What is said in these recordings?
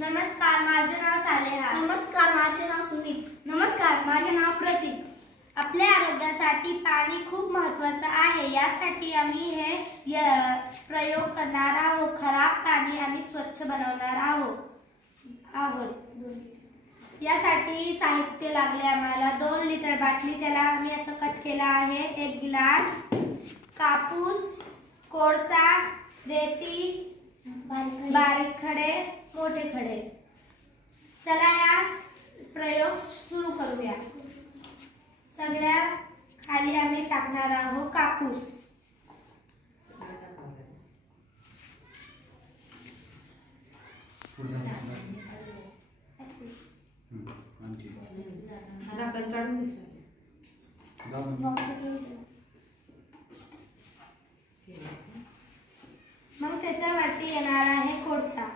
नमस्कार, माझे नाव सालेहा. नमस्कार, माझे नाव सुमित. नमस्कार, माझे नाव प्रतीक. आपल्या आरोग्यासाठी पाणी खूप महत्त्वाचं आहे. यासाठी आम्ही हे प्रयोग करणार आहोत. खराब पाणी आम्ही स्वच्छ बनवणार आहोत. यासाठी साहित्य लागले आम्हाला 2 लिटर बाटली, त्याला आम्ही असं कट केला आहे. 1 गिलास, कापूस, कोळसा, रेती, बारीक खडे, मोठे खडे. चला हा प्रयोग सुरू करूया. सगळ्या खाली आम्ही टाकणार आहोत कापूस. मग त्याच्यावरती येणार आहे कोळसा.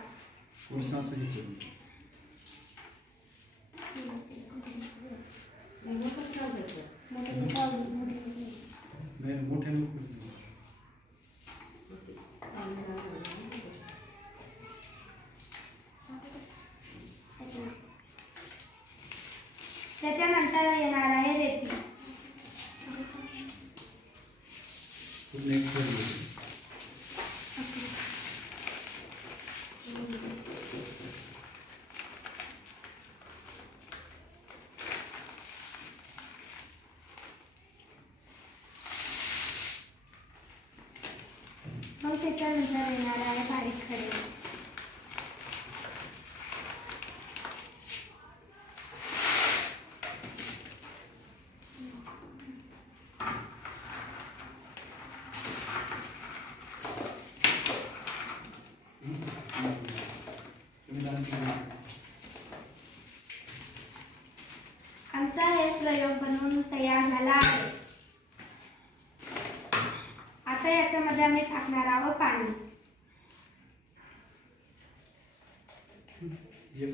त्याच्यानंतर येणार आहे रेती. मग त्याच्यानंतर येणार आहे बारीक खडे. आमचा हे प्रयोग बनवून तयार झाला आहे. आता याच्यामध्ये आम्ही टाकणार आहोत पाणी. ये